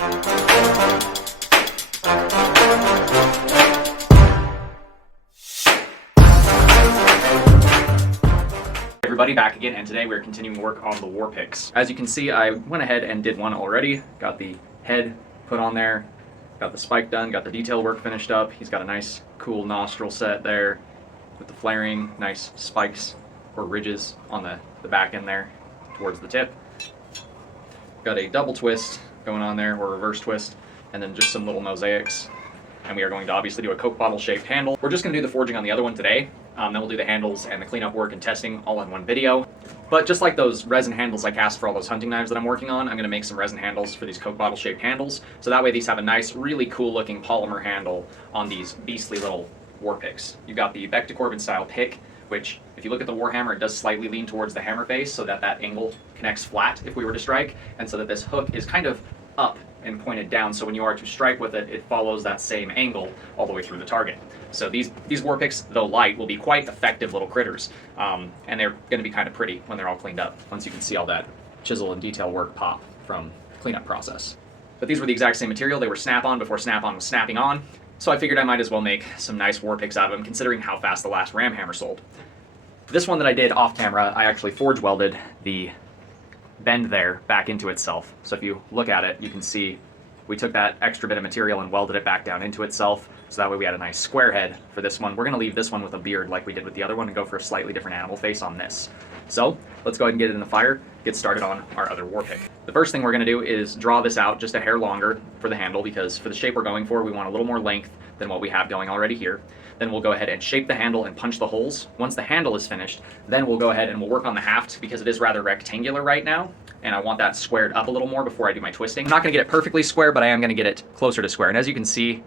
Everybody, back again, and today we're continuing work on the war picks. As you can see, I went ahead and did one already. Got the head put on there, got the spike done, got the detail work finished up. He's got a nice cool nostril set there with the flaring, nice spikes or ridges on the back end there towards the tip. Got a double twist going on there, or reverse twist, and then just some little mosaics. And we are going to obviously do a Coke bottle shaped handle. We're just going to do the forging on the other one today. Then we'll do the handles and the cleanup work and testing all in one video. But just like those resin handles I cast for all those hunting knives that I'm working on, I'm going to make some resin handles for these Coke bottle shaped handles. So that way these have a nice, really cool looking polymer handle on these beastly little war picks. You've got the Beck to Corbin style pick, which if you look at the Warhammer, it does slightly lean towards the hammer face so that that angle connects flat if we were to strike, and so that this hook is kind of up and pointed down, so when you are to strike with it, it follows that same angle all the way through the target. So these war picks, though light, will be quite effective little critters, and they're going to be kind of pretty when they're all cleaned up, once you can see all that chisel and detail work pop from the cleanup process. But these were the exact same material. They were snap-on before snap-on was snapping on, so I figured I might as well make some nice war picks out of them, considering how fast the last ram hammer sold. This one that I did off camera, I actually forge welded the bend there back into itself. So if you look at it, you can see we took that extra bit of material and welded it back down into itself, so that way we had a nice square head for this one. We're going to leave this one with a beard like we did with the other one and go for a slightly different animal face on this. So let's go ahead and get it in the fire, get started on our other war pick. The first thing we're going to do is draw this out just a hair longer for the handle, because for the shape we're going for, we want a little more length than what we have going already here. Then we'll go ahead and shape the handle and punch the holes. Once the handle is finished, then we'll go ahead and we'll work on the haft, because it is rather rectangular right now, and I want that squared up a little more before I do my twisting. I'm not going to get it perfectly square, but I am going to get it closer to square. And as you can see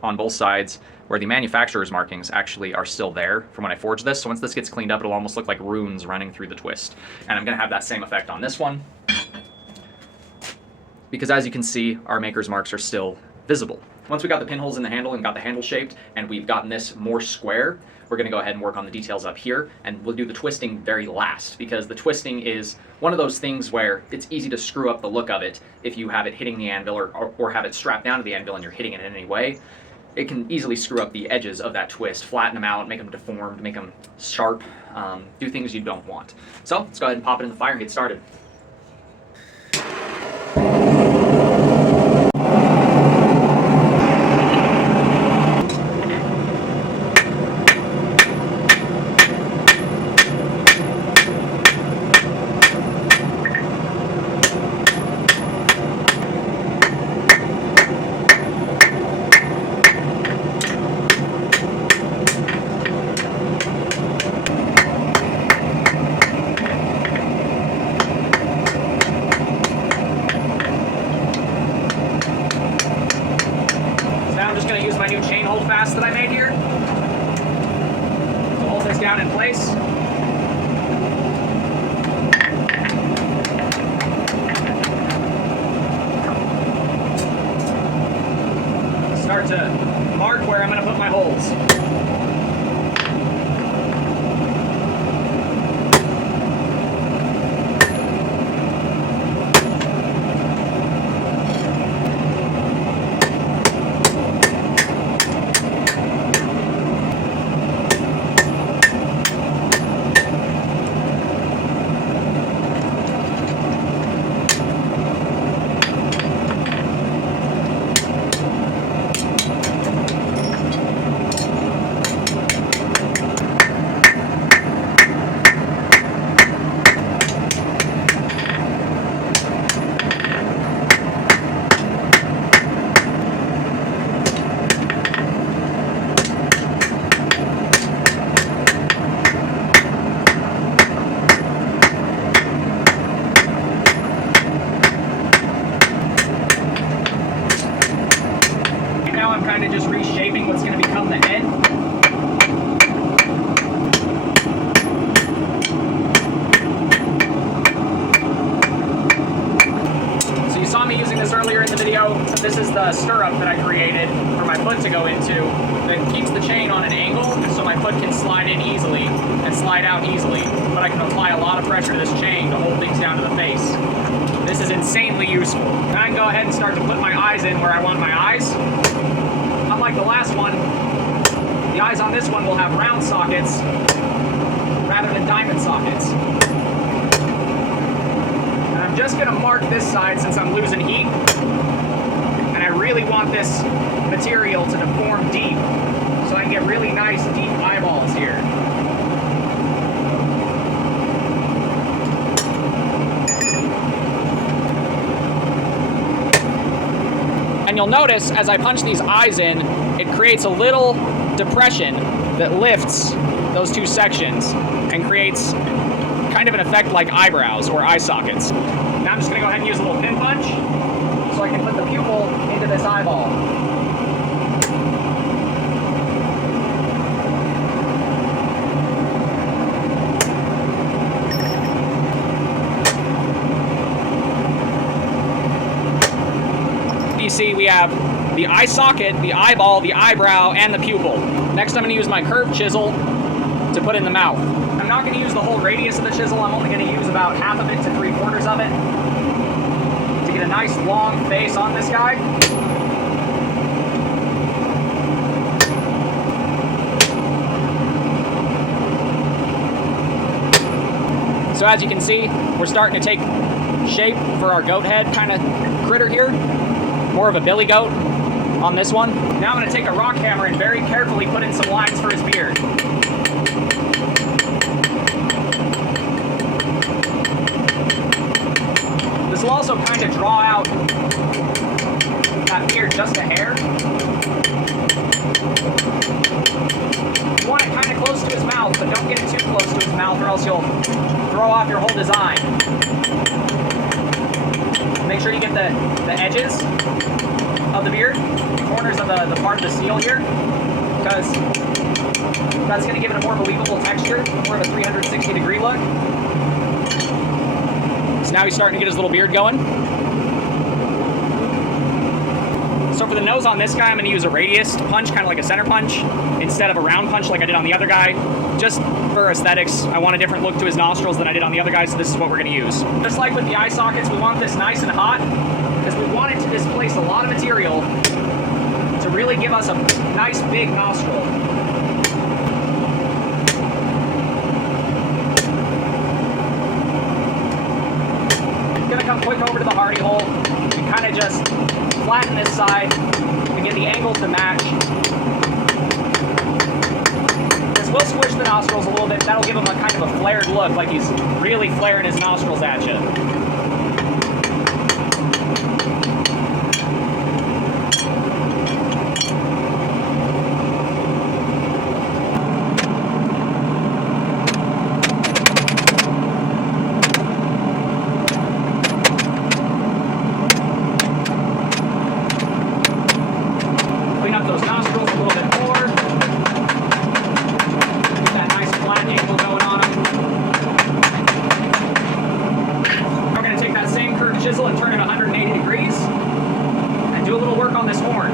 on both sides where the manufacturer's markings actually are still there from when I forged this. So once this gets cleaned up, it'll almost look like runes running through the twist. And I'm going to have that same effect on this one, because as you can see, our maker's marks are still visible. Once we got the pinholes in the handle and got the handle shaped, and we've gotten this more square, we're going to go ahead and work on the details up here, and we'll do the twisting very last, because the twisting is one of those things where it's easy to screw up the look of it if you have it hitting the anvil or have it strapped down to the anvil and you're hitting it in any way. It can easily screw up the edges of that twist, flatten them out, make them deformed, make them sharp, do things you don't want. So let's go ahead and pop it in the fire and get started. That I made here to hold this down in place. Start to mark where I'm going to put my holes. Kind of just reshaping what's going to become the head. So you saw me using this earlier in the video. This is the stirrup that I created for my foot to go into that keeps the chain on an angle, so my foot can slide in easily and slide out easily, but I can apply a lot of pressure to this chain to hold things down to the face. This is insanely useful. Now I can go ahead and start to put my eyes in where I want my eyes. Unlike the last one, the eyes on this one will have round sockets rather than diamond sockets. And I'm just gonna mark this side since I'm losing heat. And I really want this material to deform deep so I can get really nice deep eyeballs here. And you'll notice as I punch these eyes in, it creates a little depression that lifts those two sections and creates kind of an effect like eyebrows or eye sockets. Now I'm just gonna go ahead and use a little pin punch so I can put the pupil into this eyeball. You see we have the eye socket, the eyeball, the eyebrow, and the pupil. Next I'm going to use my curved chisel to put in the mouth. I'm not going to use the whole radius of the chisel, I'm only going to use about half of it to 3/4 of it to get a nice long face on this guy. So as you can see, we're starting to take shape for our goat head kind of critter here. More of a billy goat on this one. Now I'm going to take a rock hammer and very carefully put in some lines for his beard. This will also kind of draw out that beard just a hair. You want it kind of close to his mouth, but don't get it too close to his mouth or else you'll throw off your whole design. Make sure you get the edges of the beard, the corners of the part of the seal here, because that's going to give it a more believable texture, more of a 360-degree look. So now he's starting to get his little beard going. So for the nose on this guy, I'm going to use a radius punch, kind of like a center punch, instead of a round punch like I did on the other guy. Just for aesthetics, I want a different look to his nostrils than I did on the other guy, so this is what we're going to use. Just like with the eye sockets, we want this nice and hot, because we want it to displace a lot of material to really give us a nice big nostril. I'm going to come quick over to the hardy hole and kind of just flatten this side and get the angle to match. This will squish the nostrils a little bit. That'll give him a kind of a flared look, like he's really flaring his nostrils at you. Chisel and turn it 180 degrees and do a little work on this horn.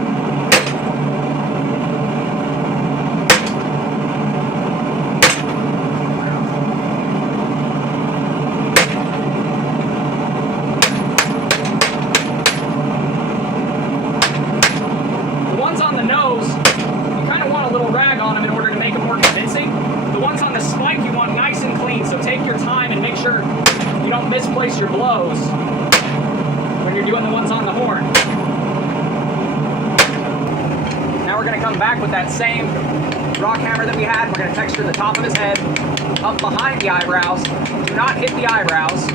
The ones on the nose, you kind of want a little rag on them in order to make them more convincing. The ones on the spike you want nice and clean, so take your time and make sure you don't misplace your blows when you're doing the ones on the horn. Now we're going to come back with that same rock hammer that we had. We're going to texture the top of his head up behind the eyebrows. Do not hit the eyebrows.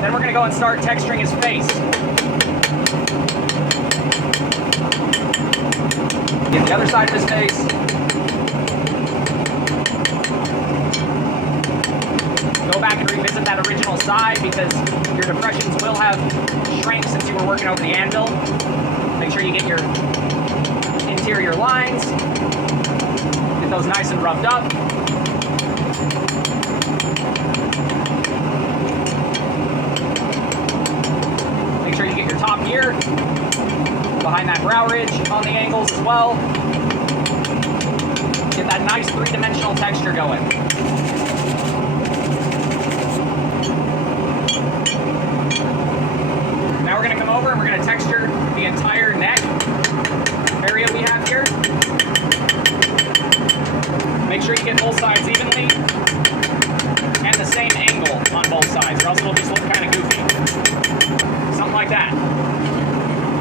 Then we're going to go and start texturing his face. Get the other side of his face. Go back and revisit that original side because your depressions will have shrank since you were working over the anvil. Make sure you get your interior lines. Get those nice and roughed up. Make sure you get your top gear behind that brow ridge on the angles as well. Get that nice three-dimensional texture going. else it'll just look kind of goofy. Something like that.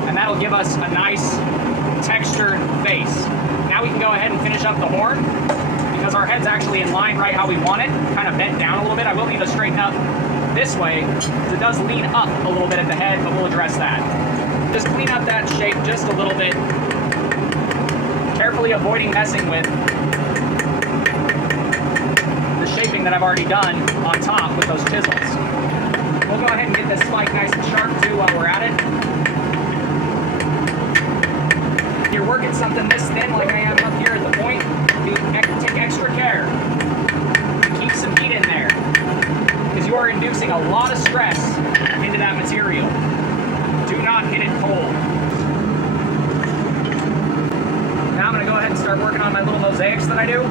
And that'll give us a nice textured face. Now we can go ahead and finish up the horn, because our head's actually in line right how we want it, kind of bent down a little bit. I will need to straighten up this way, because it does lean up a little bit at the head, but we'll address that. Just clean up that shape just a little bit, carefully avoiding messing with the shaping that I've already done on top with those chisels. We'll go ahead and get this spike nice and sharp too while we're at it. If you're working something this thin like I am up here at the point, take extra care to keep some heat in there, because you are inducing a lot of stress into that material. Do not hit it cold. Now I'm going to go ahead and start working on my little mosaics that I do.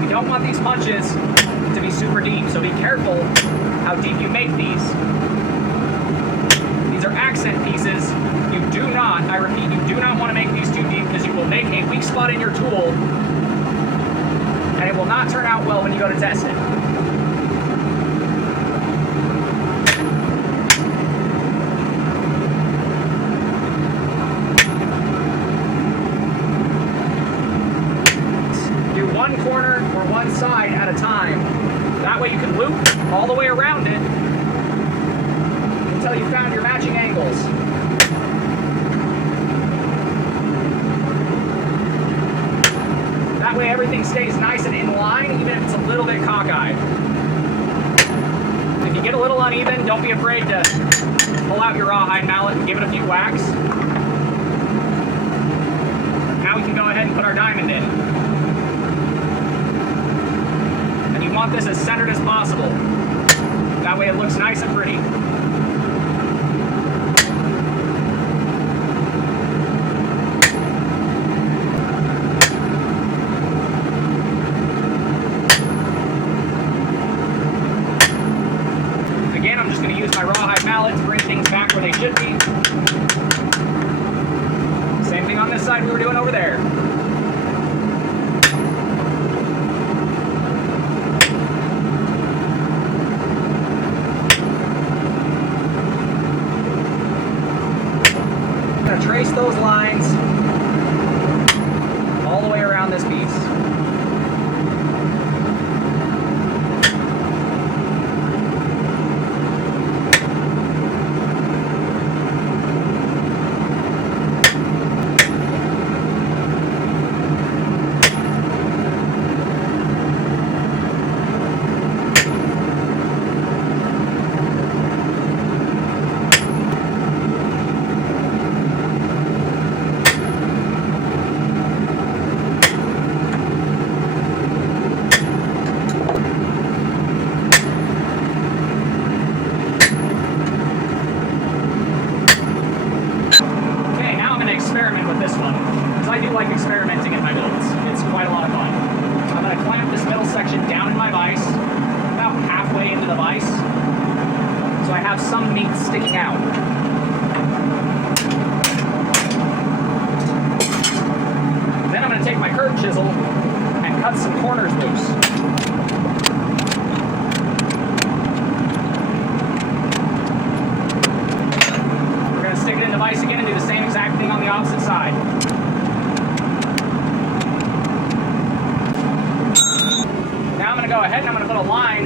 We don't want these punches to be super deep, so be careful how deep you make these. These are accent pieces. You do not, I repeat, you do not want to make these too deep, because you will make a weak spot in your tool, and it will not turn out well when you go to test it. Do one corner or one side at a time. That way you can loop all the way around it until you found your matching angles. That way everything stays nice and in line, even if it's a little bit cockeyed. If you get a little uneven, don't be afraid to pull out your rawhide mallet and give it a few whacks. Now we can go ahead and put our diamond in. And you want this as centered as possible. That way it looks nice and pretty. My rawhide mallet to bring things back where they should be. Same thing on this side we were doing over there. I'm going to trace those lines all the way around this piece. Experimenting in my builds. It's quite a lot of fun. I'm going to clamp this middle section down in my vise, about halfway into the vise, so I have some meat sticking out. Then I'm going to take my curved chisel and cut some corners loose. We're going to stick it in the vise again and do the same exact thing on the opposite side. Go ahead and I'm going to put a line,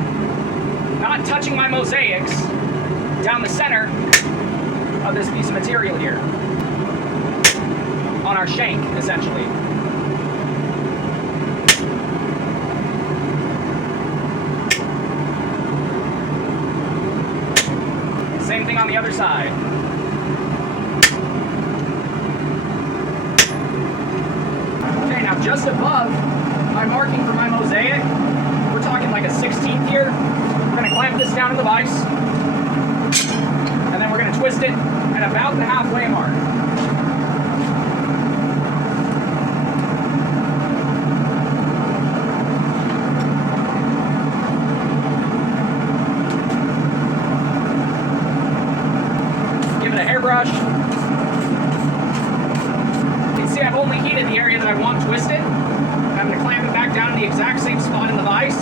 not touching my mosaics, down the center of this piece of material here, on our shank, essentially. Same thing on the other side. Okay, now just above my marking for my mosaic, we're talking like a 16th here. We're going to clamp this down in the vise, and then we're going to twist it at about the halfway mark. Give it a hairbrush. You can see I've only heated the area that I want twisted. I'm going to clamp it back down in the exact same spot in the vise.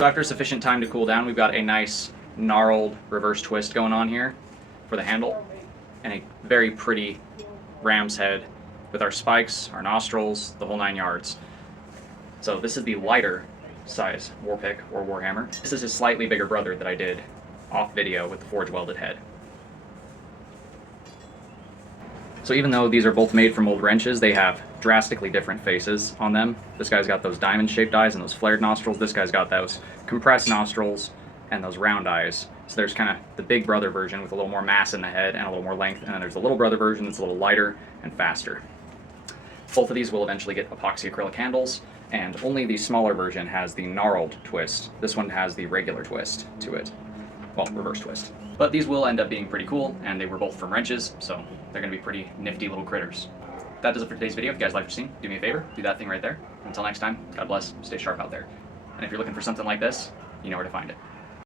So after sufficient time to cool down, we've got a nice gnarled reverse twist going on here for the handle, and a very pretty ram's head with our spikes, our nostrils, the whole 9 yards. So this is the lighter size Warpick or Warhammer. This is his slightly bigger brother that I did off video with the forge welded head. So even though these are both made from old wrenches, they have drastically different faces on them. This guy's got those diamond-shaped eyes and those flared nostrils. This guy's got those compressed nostrils and those round eyes. So there's kind of the big brother version with a little more mass in the head and a little more length, and then there's the little brother version that's a little lighter and faster. Both of these will eventually get epoxy acrylic handles, and only the smaller version has the gnarled twist. This one has the regular twist to it. Well, reverse twist. But these will end up being pretty cool, and they were both from wrenches, so they're going to be pretty nifty little critters. That does it for today's video. If you guys liked what you've seen, do me a favor, do that thing right there. Until next time, God bless, stay sharp out there. And if you're looking for something like this, you know where to find it.